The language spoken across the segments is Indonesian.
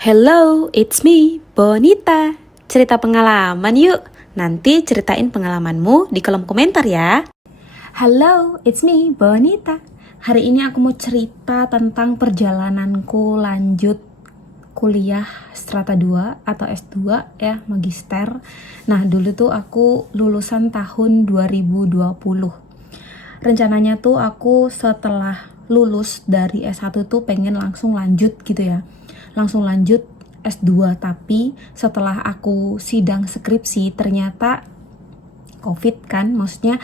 Hello, it's me, Bonita. Cerita pengalaman yuk. Nanti ceritain pengalamanmu di kolom komentar ya. Halo, it's me, Bonita. Hari ini aku mau cerita tentang perjalananku lanjut kuliah strata 2 atau S2 ya, magister. Nah, dulu tuh aku lulusan tahun 2020. Rencananya tuh aku setelah lulus dari S1 tuh pengen langsung lanjut gitu ya. Langsung lanjut S2, tapi setelah aku sidang skripsi ternyata COVID kan, maksudnya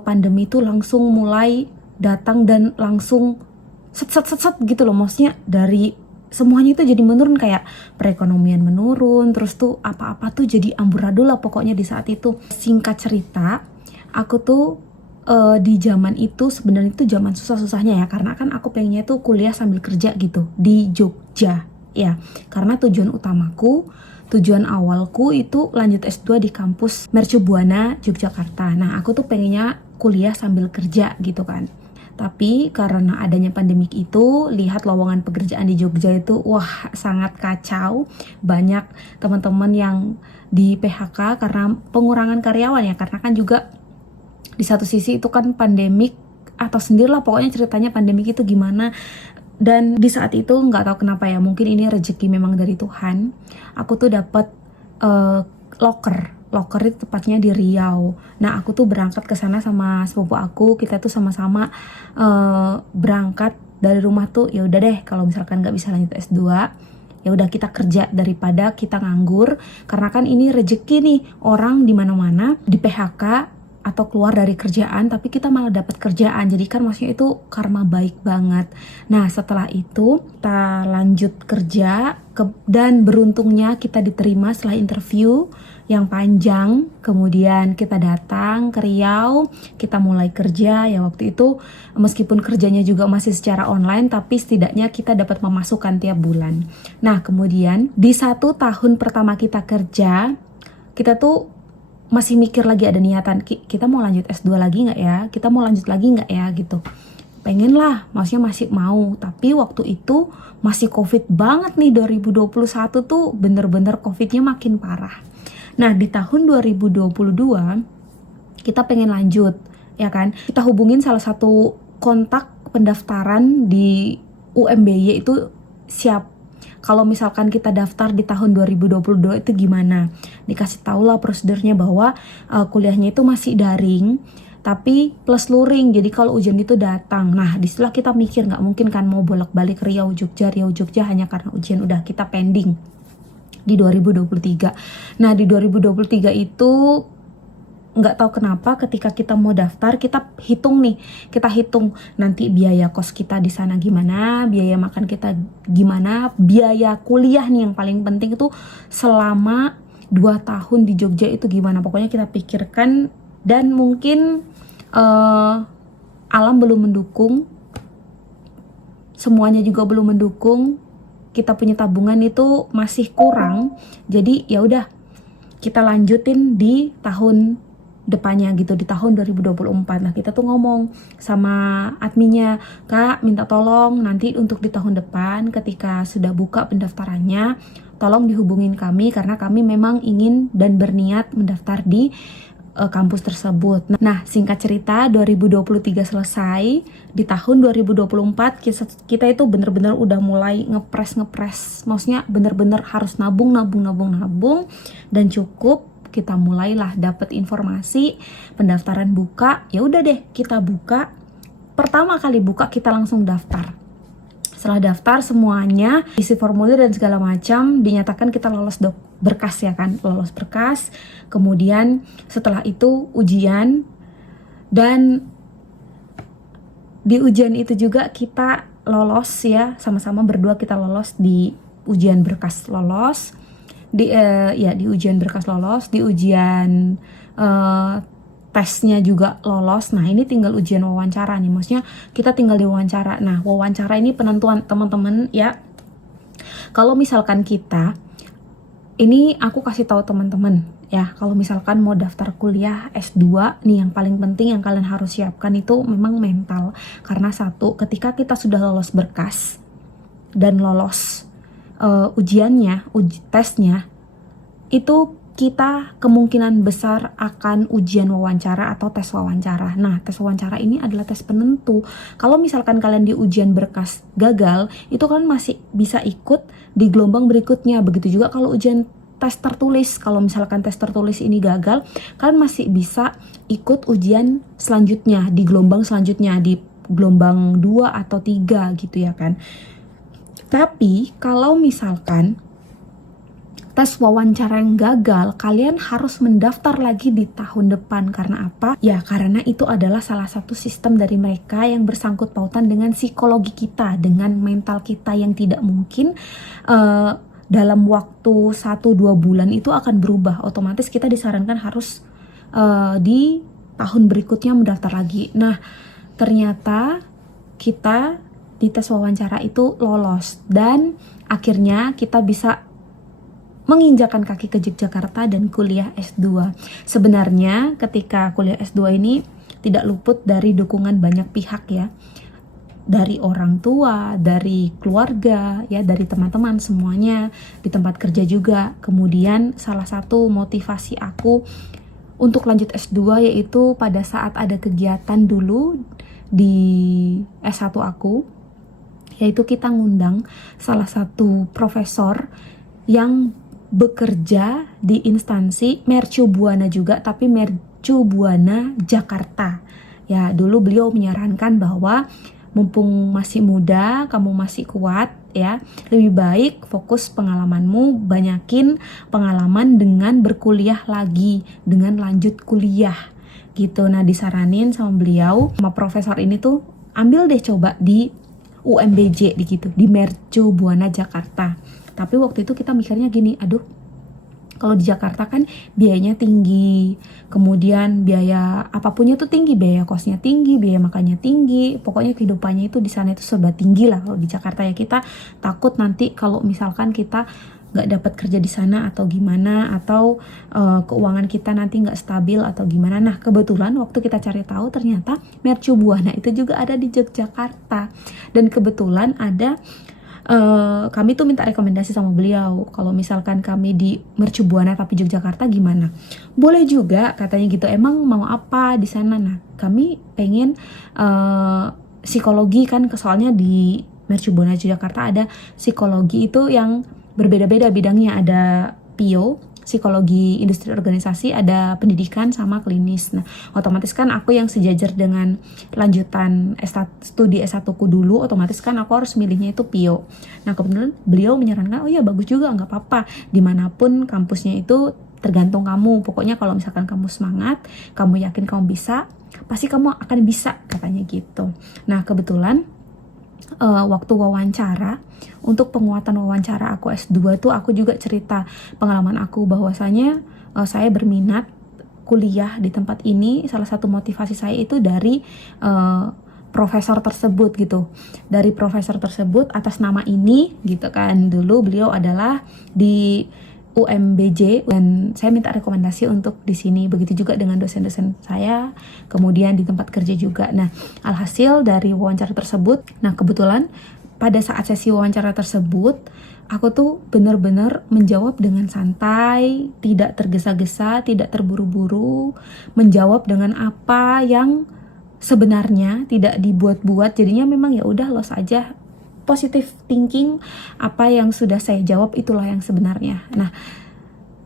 pandemi itu langsung mulai datang dan langsung set gitu loh, maksudnya dari semuanya itu jadi menurun, kayak perekonomian menurun, terus tuh apa-apa tuh jadi amburadul lah pokoknya di saat itu. Singkat cerita, aku tuh di zaman itu sebenarnya itu zaman susah-susahnya ya, karena kan aku pengennya tuh kuliah sambil kerja gitu di Jogja ya, karena tujuan awalku itu lanjut S2 di kampus Mercu Buana Yogyakarta. Nah, aku tuh pengennya kuliah sambil kerja gitu kan. Tapi karena adanya pandemik itu, lihat lowongan pekerjaan di Jogja itu wah sangat kacau. Banyak teman-teman yang di PHK karena pengurangan karyawan ya, karena kan juga di satu sisi itu kan pandemik, atau sendirilah pokoknya ceritanya pandemik itu gimana. Dan di saat itu nggak tahu kenapa ya, mungkin ini rezeki memang dari Tuhan, aku tuh dapat loker itu tepatnya di Riau. Nah, aku tuh berangkat ke sana sama sepupu aku, kita tuh sama-sama berangkat dari rumah tuh, ya udah deh kalau misalkan nggak bisa lanjut S2, ya udah kita kerja daripada kita nganggur, karena kan ini rezeki nih, orang di mana-mana di PHK atau keluar dari kerjaan tapi kita malah dapat kerjaan, jadi kan maksudnya itu karma baik banget. Nah, setelah itu kita lanjut kerja dan beruntungnya kita diterima setelah interview yang panjang. Kemudian kita datang ke Riau, kita mulai kerja ya. Waktu itu meskipun kerjanya juga masih secara online, tapi setidaknya kita dapat memasukkan tiap bulan. Nah, kemudian di 1 tahun pertama kita kerja, kita tuh masih mikir lagi, ada niatan kita mau lanjut S2 lagi nggak ya, kita mau lanjut lagi nggak ya gitu. Pengen lah, maksudnya masih mau. Tapi waktu itu masih COVID banget nih, 2021 tuh bener-bener COVID-nya makin parah. Nah, di tahun 2022 kita pengen lanjut ya kan, kita hubungin salah satu kontak pendaftaran di UMBY itu, siap kalau misalkan kita daftar di tahun 2022 itu gimana. Dikasih tau lah prosedurnya bahwa kuliahnya itu masih daring tapi plus luring, jadi kalau ujian itu datang. Nah, disitulah kita mikir, nggak mungkin kan mau bolak-balik Riau Jogja hanya karena ujian udah kita pending di 2023. Nah, di 2023 itu nggak tahu kenapa ketika kita mau daftar, kita hitung nanti biaya kos kita di sana gimana, biaya makan kita gimana, biaya kuliah nih yang paling penting itu selama 2 tahun di Jogja itu gimana. Pokoknya kita pikirkan, dan mungkin alam belum mendukung, semuanya juga belum mendukung, kita punya tabungan itu masih kurang, jadi ya udah kita lanjutin di tahun depannya gitu, di tahun 2024. Nah, kita tuh ngomong sama adminnya, Kak, minta tolong nanti untuk di tahun depan ketika sudah buka pendaftarannya, tolong dihubungin kami karena kami memang ingin dan berniat mendaftar di kampus tersebut. Nah, singkat cerita 2023 selesai, di tahun 2024 kita itu bener-bener udah mulai ngepres, maksudnya bener-bener harus nabung dan cukup. Kita mulailah dapat informasi pendaftaran buka, ya udah deh kita buka. Pertama kali buka kita langsung daftar. Setelah daftar semuanya, isi formulir dan segala macam, dinyatakan kita lolos berkas ya kan, lolos berkas. Kemudian setelah itu ujian, dan di ujian itu juga kita lolos ya, sama-sama berdua kita lolos di ujian berkas, lolos. Di ujian berkas lolos, di ujian tesnya juga lolos. Nah, ini tinggal ujian wawancara nih, maksudnya kita tinggal diwawancara. Nah, wawancara ini penentuan teman-teman ya. Kalau misalkan kita, ini aku kasih tahu teman-teman ya, kalau misalkan mau daftar kuliah S2 nih, yang paling penting yang kalian harus siapkan itu memang mental. Karena satu, ketika kita sudah lolos berkas dan lolos tesnya itu kita kemungkinan besar akan ujian wawancara atau tes wawancara. Nah, tes wawancara ini adalah tes penentu. Kalau misalkan kalian di ujian berkas gagal, itu kalian masih bisa ikut di gelombang berikutnya. Begitu juga kalau ujian tes tertulis. Kalau misalkan tes tertulis ini gagal, kalian masih bisa ikut ujian selanjutnya, di gelombang selanjutnya, di gelombang 2 atau 3 gitu ya kan. Tapi kalau misalkan tes wawancara yang gagal, kalian harus mendaftar lagi di tahun depan. Karena apa? Ya karena itu adalah salah satu sistem dari mereka yang bersangkut pautan dengan psikologi kita, dengan mental kita yang tidak mungkin dalam waktu 1-2 bulan itu akan berubah. Otomatis kita disarankan harus di tahun berikutnya mendaftar lagi. Nah, ternyata kita di tes wawancara itu lolos dan akhirnya kita bisa menginjakan kaki ke Yogyakarta dan kuliah S2. Sebenarnya ketika kuliah S2 ini tidak luput dari dukungan banyak pihak ya. Dari orang tua, dari keluarga, ya, dari teman-teman semuanya, di tempat kerja juga. Kemudian salah satu motivasi aku untuk lanjut S2 yaitu pada saat ada kegiatan dulu di S1 aku, yaitu kita ngundang salah satu profesor yang bekerja di instansi Mercu Buana juga, tapi Mercu Buana Jakarta. Ya, dulu beliau menyarankan bahwa mumpung masih muda, kamu masih kuat ya, lebih baik fokus pengalamanmu, banyakin pengalaman dengan berkuliah lagi, dengan lanjut kuliah gitu. Nah, disaranin sama beliau, sama profesor ini tuh, ambil deh coba di UMBJ gitu, di Mercu Buana Jakarta. Tapi waktu itu kita mikirnya gini, aduh, kalau di Jakarta kan biayanya tinggi, kemudian biaya apapunnya tuh tinggi, biaya kosnya tinggi, biaya makannya tinggi, pokoknya kehidupannya itu di sana itu serba tinggi lah kalau di Jakarta ya. Kita takut nanti kalau misalkan kita nggak dapat kerja di sana atau gimana, atau keuangan kita nanti nggak stabil atau gimana. Nah, kebetulan waktu kita cari tahu ternyata Mercu Buana itu juga ada di Yogyakarta, dan kebetulan ada kami tuh minta rekomendasi sama beliau, kalau misalkan kami di Mercu Buana tapi Yogyakarta gimana? Boleh juga katanya gitu. Emang mau apa di sana? Nah, kami pengen psikologi kan, soalnya di Mercu Buana Yogyakarta ada psikologi itu yang berbeda-beda bidangnya, ada PIO, psikologi industri organisasi, ada pendidikan sama klinis. Nah, otomatis kan aku yang sejajar dengan lanjutan studi S1 ku dulu, otomatis kan aku harus milihnya itu PIO. Nah, kebetulan beliau menyarankan, oh ya bagus juga, nggak apa-apa, dimanapun kampusnya itu tergantung kamu. Pokoknya kalau misalkan kamu semangat, kamu yakin kamu bisa, pasti kamu akan bisa, katanya gitu. Nah, kebetulan waktu wawancara, untuk penguatan wawancara aku S2 tuh aku juga cerita pengalaman aku bahwasanya saya berminat kuliah di tempat ini. Salah satu motivasi saya itu dari profesor tersebut gitu. Dari profesor tersebut atas nama ini gitu kan. Dulu beliau adalah di UMBJ dan saya minta rekomendasi untuk di sini. Begitu juga dengan dosen-dosen saya, kemudian di tempat kerja juga. Nah, alhasil dari wawancara tersebut, nah kebetulan pada saat sesi wawancara tersebut, aku tuh benar-benar menjawab dengan santai, tidak tergesa-gesa, tidak terburu-buru, menjawab dengan apa yang sebenarnya, tidak dibuat-buat. Jadinya memang ya udah los aja, positive thinking, apa yang sudah saya jawab itulah yang sebenarnya. Nah,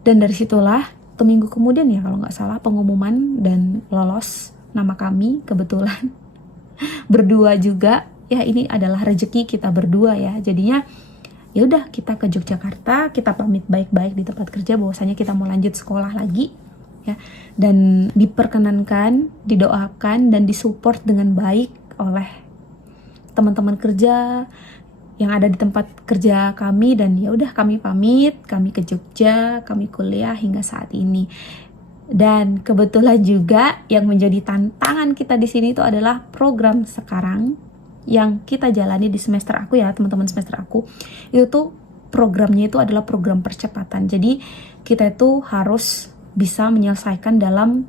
dan dari situlah 1 minggu kemudian ya kalau nggak salah pengumuman dan lolos nama kami kebetulan berdua juga. Ya ini adalah rezeki kita berdua ya. Jadinya ya udah kita ke Yogyakarta, kita pamit baik-baik di tempat kerja bahwasanya kita mau lanjut sekolah lagi ya. Dan diperkenankan, didoakan dan disupport dengan baik oleh teman-teman kerja yang ada di tempat kerja kami. Dan ya udah kami pamit, kami ke Jogja, kami kuliah hingga saat ini. Dan kebetulan juga yang menjadi tantangan kita di sini itu adalah program sekarang yang kita jalani di semester aku ya, teman-teman semester aku. Itu tuh programnya itu adalah program percepatan. Jadi kita itu harus bisa menyelesaikan dalam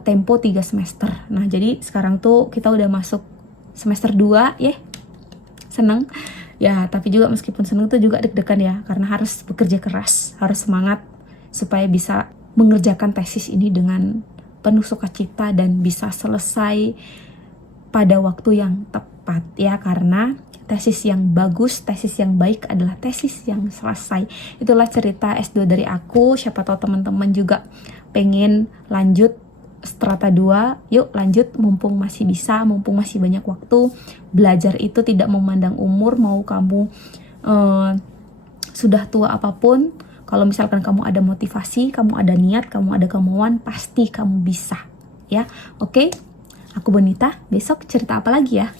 tempo 3 semester. Nah, jadi sekarang tuh kita udah masuk semester 2 ya, seneng. Ya, tapi juga meskipun seneng tuh juga deg-degan ya, karena harus bekerja keras, harus semangat supaya bisa mengerjakan tesis ini dengan penuh sukacita dan bisa selesai pada waktu yang tepat ya, karena tesis yang bagus, tesis yang baik adalah tesis yang selesai. Itulah cerita S2 dari aku. Siapa tahu teman-teman juga pengen lanjut strata 2, yuk lanjut mumpung masih bisa, mumpung masih banyak waktu. Belajar itu tidak memandang umur, mau kamu sudah tua apapun, kalau misalkan kamu ada motivasi, kamu ada niat, kamu ada kemauan, pasti kamu bisa ya. Oke, aku Bonita, besok cerita apa lagi ya?